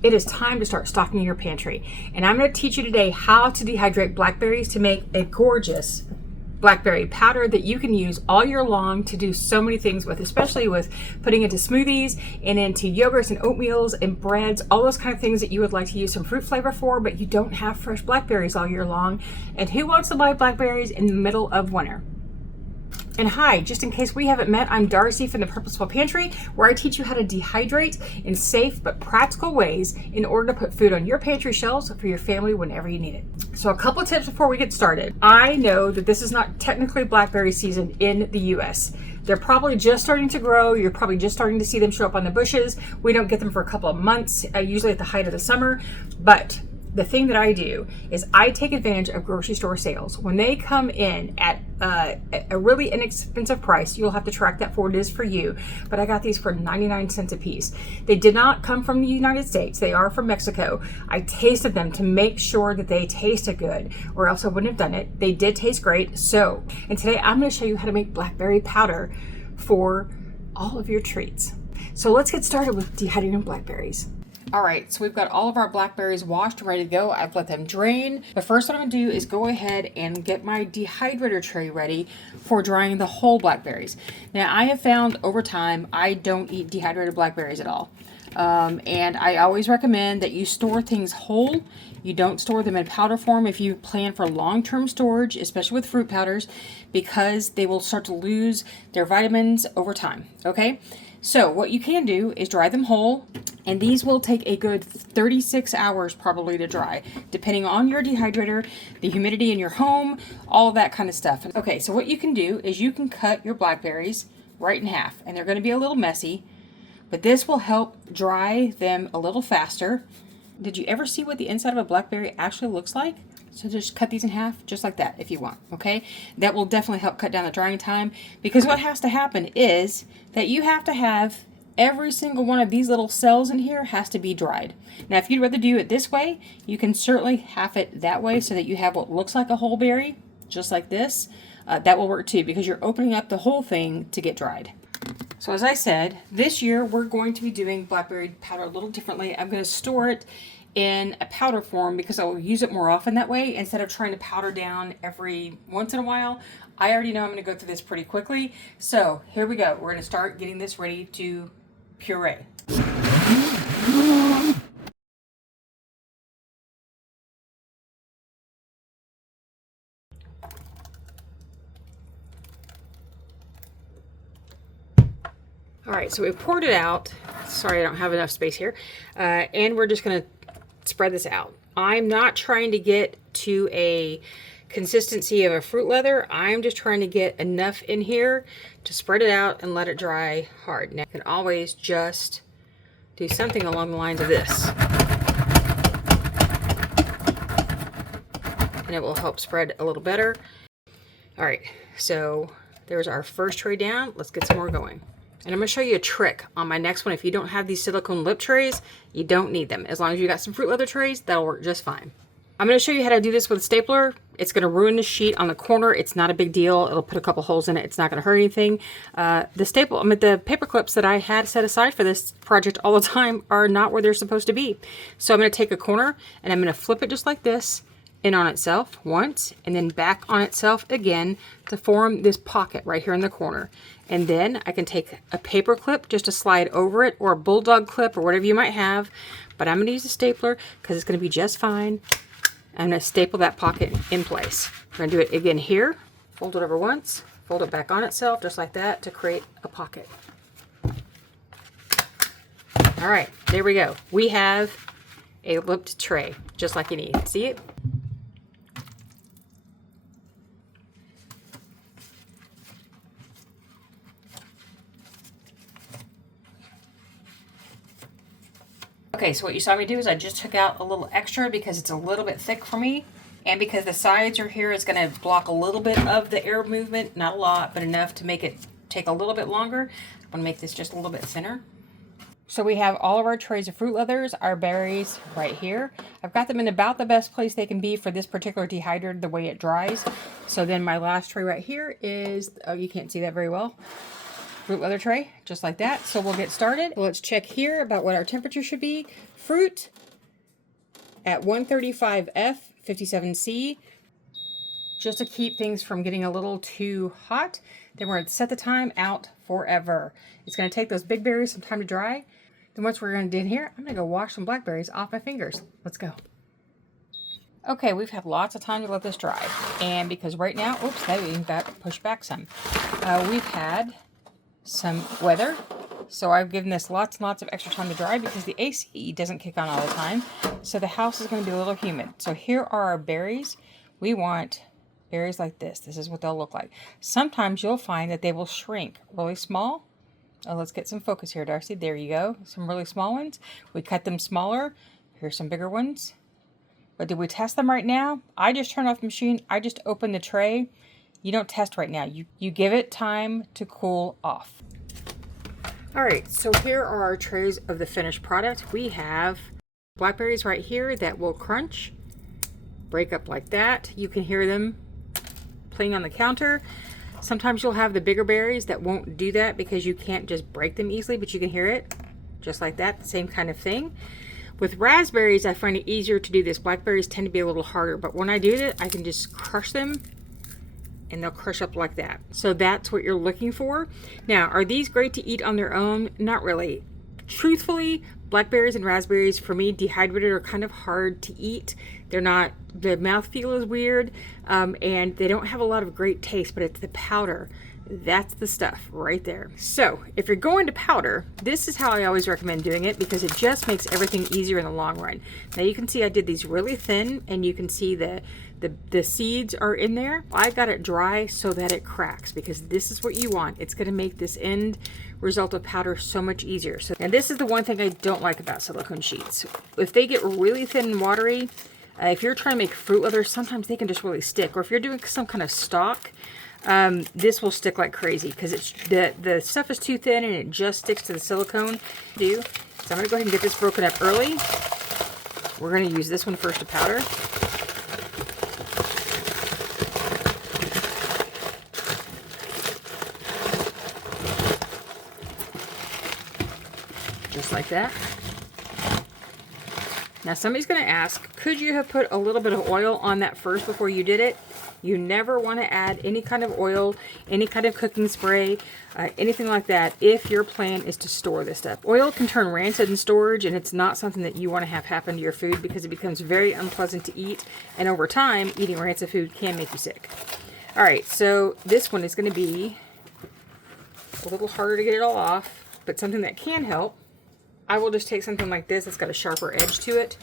It is time to start stocking your pantry, and I'm going to teach you today how to dehydrate blackberries to make a gorgeous blackberry powder that you can use all year long to do so many things with, especially with putting into smoothies and into yogurts and oatmeals and breads, all those kind of things that you would like to use some fruit flavor for, but you don't have fresh blackberries all year long. And who wants to buy blackberries in the middle of winter? And hi, just in case we haven't met, I'm Darcy from the Purposeful Pantry, where I teach you how to dehydrate in safe but practical ways in order to put food on your pantry shelves for your family whenever you need it. So a couple of tips before we get started. I know that this is not technically blackberry season in the US. They're probably just starting to grow. You're probably just starting to see them show up on the bushes. We don't get them for a couple of months, usually at the height of the summer, but the thing that I do is I take advantage of grocery store sales. When they come in at a really inexpensive price, you'll have to track that for what it is for you, but I got these for 99 cents a piece. They did not come from the United States. They are from Mexico. I tasted them to make sure that they tasted good, or else I wouldn't have done it. They did taste great. And today I'm going to show you how to make blackberry powder for all of your treats. So let's get started with dehydrating blackberries. All right, so we've got all of our blackberries washed and ready to go. I've let them drain. But first what I'm gonna do is go ahead and get my dehydrator tray ready for drying the whole blackberries. Now I have found over time, I don't eat dehydrated blackberries at all. And I always recommend that you store things whole. You don't store them in powder form if you plan for long-term storage, especially with fruit powders, because they will start to lose their vitamins over time, okay? So what you can do is dry them whole, and these will take a good 36 hours probably to dry, depending on your dehydrator, the humidity in your home, all that kind of stuff. Okay, so what you can do is you can cut your blackberries right in half, and they're going to be a little messy, but this will help dry them a little faster. Did you ever see what the inside of a blackberry actually looks like? So just cut these in half, just like that, if you want, okay? That will definitely help cut down the drying time, because what has to happen is that you have to have every single one of these little cells in here has to be dried. Now, if you'd rather do it this way, you can certainly half it that way so that you have what looks like a whole berry, just like this. That will work too, because you're opening up the whole thing to get dried. So as I said, this year we're going to be doing blackberry powder a little differently. I'm going to store it in a powder form because I will use it more often that way instead of trying to powder down every once in a while. I already know I'm going to go through this pretty quickly. So here we go. We're going to start getting this ready to puree. All right, so we poured it out. Sorry, I don't have enough space here. And we're just going to spread this out. I'm not trying to get to a consistency of a fruit leather. I'm just trying to get enough in here to spread it out and let it dry hard. Now, you can always just do something along the lines of this, and it will help spread a little better. All right, so there's our first tray down. Let's get some more going. And I'm going to show you a trick on my next one. If you don't have these silicone lip trays, you don't need them. As long as you got some fruit leather trays, that'll work just fine. I'm going to show you how to do this with a stapler. It's going to ruin the sheet on the corner. It's not a big deal. It'll put a couple holes in it. It's not going to hurt anything. The paper clips that I had set aside for this project all the time are not where they're supposed to be. So I'm going to take a corner and I'm going to flip it just like this, in on itself once, and then back on itself again to form this pocket right here in the corner. And then I can take a paper clip just to slide over it, or a bulldog clip, or whatever you might have. But I'm going to use a stapler because it's going to be just fine. I'm going to staple that pocket in place. I'm going to do it again here. Fold it over once, fold it back on itself just like that to create a pocket. All right, there we go. We have a lipped tray, just like you need. See it? Okay, so what you saw me do is I just took out a little extra because it's a little bit thick for me, and because the sides are here, it's going to block a little bit of the air movement, not a lot, but enough to make it take a little bit longer. I'm going to make this just a little bit thinner. So we have all of our trays of fruit leathers, our berries right here. I've got them in about the best place they can be for this particular dehydrator, the way it dries. So then my last tray right here is, oh, you can't see that very well. fruit leather tray, just like that. So we'll get started. Let's check here about what our temperature should be. Fruit at 135 F, 57 C, just to keep things from getting a little too hot. Then we're going to set the time out forever. It's going to take those big berries some time to dry. Then once we're going to do in here, I'm going to go wash some blackberries off my fingers. Let's go. Okay, we've had lots of time to let this dry. And because right now, oops, that even got pushed back some. We've had some weather. So I've given this lots and lots of extra time to dry because the AC doesn't kick on all the time. So the house is going to be a little humid. So here are our berries. We want berries like this. This is what they'll look like. Sometimes you'll find that they will shrink really small. Oh, let's get some focus here, Darcy. There you go. Some really small ones. We cut them smaller. Here's some bigger ones. But did we test them right now? I just turned off the machine. I just opened the tray. You don't test right now. You give it time to cool off. All right, so here are our trays of the finished product. We have blackberries right here that will crunch, break up like that. You can hear them playing on the counter. Sometimes you'll have the bigger berries that won't do that because you can't just break them easily, but you can hear it just like that, the same kind of thing. With raspberries, I find it easier to do this. Blackberries tend to be a little harder, but when I do it, I can just crush them and they'll crush up like that. So that's what you're looking for. Now, are these great to eat on their own? Not really. Truthfully, blackberries and raspberries, for me, dehydrated, are kind of hard to eat. They're not, the mouthfeel is weird, and they don't have a lot of great taste, but it's the powder. That's the stuff right there. So if you're going to powder, this is how I always recommend doing it because it just makes everything easier in the long run. Now you can see I did these really thin and you can see the seeds are in there. I got it dry so that it cracks because this is what you want. It's going to make this end result of powder so much easier. So, and this is the one thing I don't like about silicone sheets. If they get really thin and watery, if you're trying to make fruit leather, sometimes they can just really stick. Or if you're doing some kind of stock, this will stick like crazy because it's the stuff is too thin and it just sticks to the silicone. So I'm going to go ahead and get this broken up early. We're going to use this one first to powder. Just like that. Now somebody's going to ask, could you have put a little bit of oil on that first before you did it? You never want to add any kind of oil, any kind of cooking spray, anything like that if your plan is to store this stuff. Oil can turn rancid in storage, and it's not something that you want to have happen to your food because it becomes very unpleasant to eat, and over time, eating rancid food can make you sick. All right, so this one is going to be a little harder to get it all off, but something that can help. I will just take something like this that's got a sharper edge to it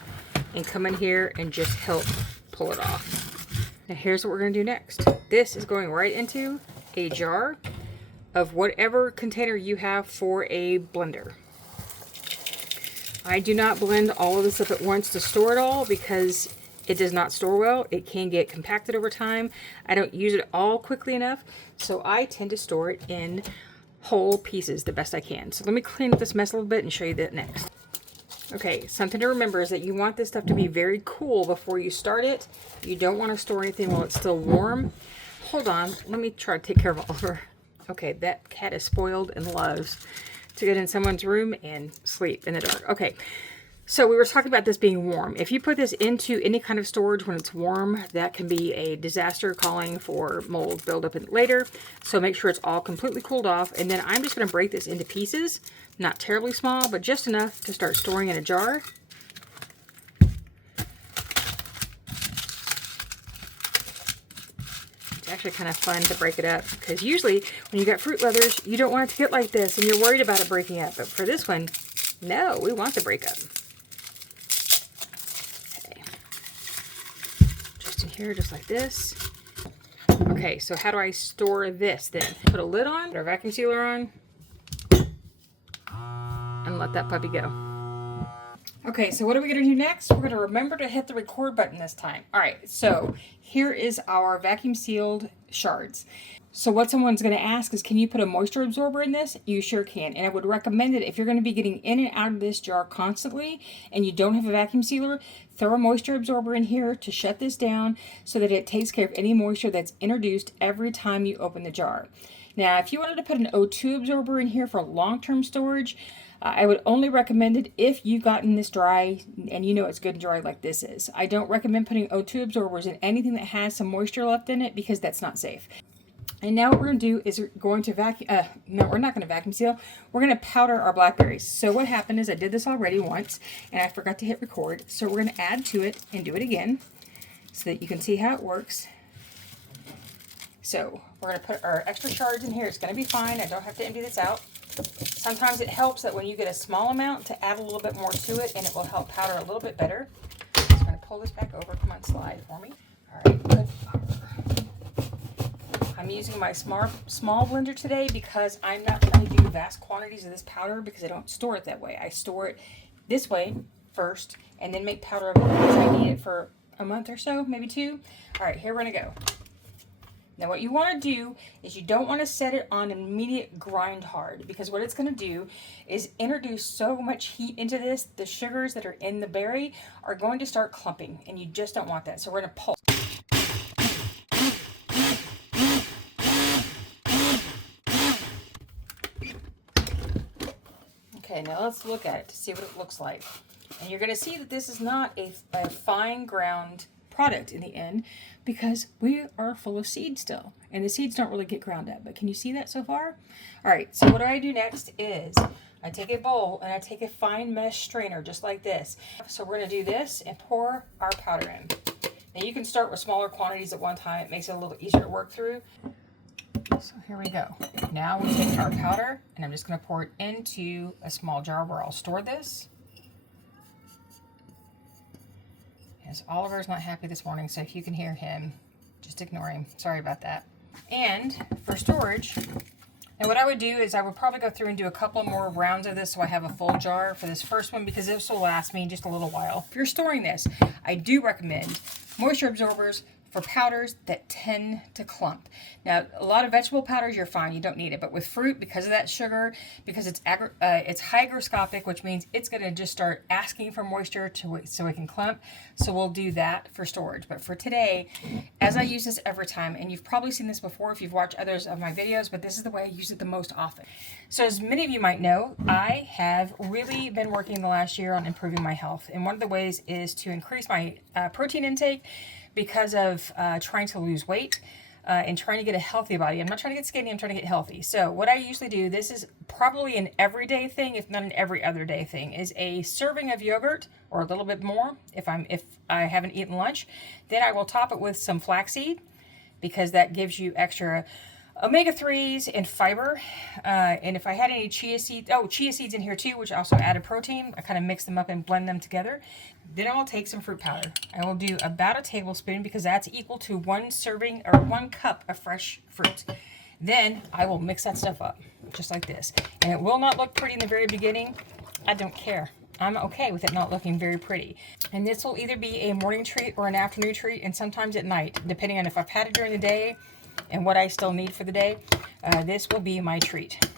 and come in here and just help pull it off. Now here's what we're going to do next. This is going right into a jar of whatever container you have for a blender. I do not blend all of this up at once to store it all because it does not store well. It can get compacted over time. I don't use it all quickly enough, so I tend to store it in whole pieces the best I can. So let me clean up this mess a little bit and show you that next. Okay, something to remember is that you want this stuff to be very cool before you start it. You don't want to store anything while it's still warm. Hold on, let me try to take care of Oliver. Okay, that cat is spoiled and loves to get in someone's room and sleep in the dark. Okay, so we were talking about this being warm. If you put this into any kind of storage when it's warm, that can be a disaster, calling for mold buildup later. So make sure it's all completely cooled off. And then I'm just going to break this into pieces. Not terribly small, but just enough to start storing in a jar. It's actually kind of fun to break it up because usually when you got fruit leathers, you don't want it to get like this and you're worried about it breaking up. But for this one, no, we want the breakup. Okay. Just in here, just like this. Okay, so how do I store this then? Put a lid on, put our vacuum sealer on, and let that puppy go. Okay, so what are we going to do next? We're going to remember to hit the record button this time. All right, so here is our vacuum sealed shards. So what someone's going to ask is, can you put a moisture absorber in this? You sure can. And I would recommend it if you're going to be getting in and out of this jar constantly and you don't have a vacuum sealer, throw a moisture absorber in here to shut this down so that it takes care of any moisture that's introduced every time you open the jar. Now, if you wanted to put an O2 absorber in here for long-term storage, I would only recommend it if you've gotten this dry and you know it's good and dry like this is. I don't recommend putting O2 absorbers in anything that has some moisture left in it because that's not safe. And now what we're going to do is we're going to vacuum, no, we're not going to vacuum seal. We're going to powder our blackberries. So what happened is I did this already once and I forgot to hit record. So we're going to add to it and do it again so that you can see how it works. So we're going to put our extra shards in here. It's going to be fine. I don't have to empty this out. Sometimes it helps that when you get a small amount to add a little bit more to it, and it will help powder a little bit better. So I'm going to pull this back over. Come on, slide for me. All right, good powder. I'm using my small blender today because I'm not going to do vast quantities of this powder because I don't store it that way. I store it this way first and then make powder of it because I need it for a month or so, maybe 2. All right, here we're going to go. Now what you want to do is you don't want to set it on immediate grind hard because what it's going to do is introduce so much heat into this, the sugars that are in the berry are going to start clumping and you just don't want that. So we're going to pulse. Okay, now let's look at it to see what it looks like. And you're going to see that this is not a fine ground product in the end because we are full of seed still and the seeds don't really get ground up, but can you see that so far? All right, so what I do next is I take a bowl and I take a fine mesh strainer just like this. So we're going to do this and pour our powder in. Now you can start with smaller quantities at one time. It makes it a little easier to work through. So here we go. Now we take our powder and I'm just going to pour it into a small jar where I'll store this. Yes, Oliver's not happy this morning, so if you can hear him, just ignore him. Sorry about that. And for storage, and what I would do is I would probably go through and do a couple more rounds of this so I have a full jar for this first one because this will last me just a little while. If you're storing this, I do recommend moisture absorbers for powders that tend to clump. Now, a lot of vegetable powders, you're fine. You don't need it. But with fruit, because of that sugar, because it's hygroscopic, which means it's going to just start asking for moisture so it can clump. So we'll do that for storage. But for today, as I use this every time, and you've probably seen this before if you've watched others of my videos, but this is the way I use it the most often. So as many of you might know, I have really been working the last year on improving my health. And one of the ways is to increase my protein intake because of trying to lose weight and trying to get a healthy body. I'm not trying to get skinny, I'm trying to get healthy. So what I usually do, this is probably an everyday thing, if not an every other day thing, is a serving of yogurt or a little bit more if I haven't eaten lunch. Then I will top it with some flaxseed because that gives you extra omega-3s and fiber. And if I had any chia seeds in here too, which also added protein, I kind of mix them up and blend them together. Then I'll take some fruit powder. I will do about a tablespoon because that's equal to 1 serving or 1 cup of fresh fruit. Then I will mix that stuff up just like this. And it will not look pretty in the very beginning. I don't care. I'm okay with it not looking very pretty. And this will either be a morning treat or an afternoon treat and sometimes at night, depending on if I've had it during the day and what I still need for the day. This will be my treat.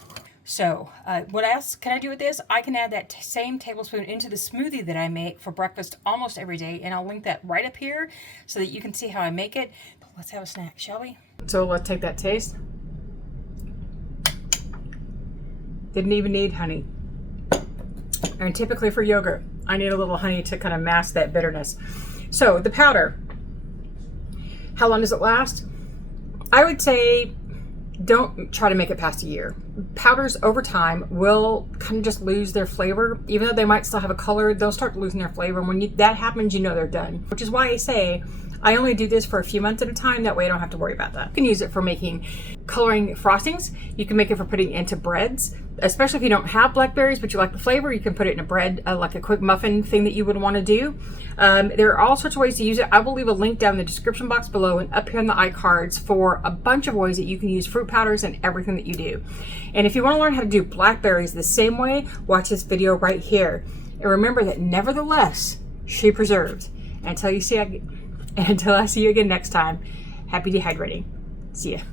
So what else can I do with this? I can add that same tablespoon into the smoothie that I make for breakfast almost every day, and I'll link that right up here so that you can see how I make it. But let's have a snack, shall we? So let's take that taste. Didn't even need honey. And typically for yogurt, I need a little honey to kind of mask that bitterness. So the powder, how long does it last? I would say don't try to make it past a year. Powders over time will kind of just lose their flavor. Even though they might still have a color, they'll start losing their flavor. And when that happens, you know they're done. Which is why I say I only do this for a few months at a time. That way I don't have to worry about that. You can use it for making coloring frostings. You can make it for putting into breads, especially if you don't have blackberries, but you like the flavor. You can put it in a bread, like a quick muffin thing that you would want to do. There are all sorts of ways to use it. I will leave a link down in the description box below and up here in the iCards for a bunch of ways that you can use fruit powders and everything that you do. And if you want to learn how to do blackberries the same way, watch this video right here. And remember that nevertheless, she preserved. Until I see you again next time, happy dehydrating. See ya.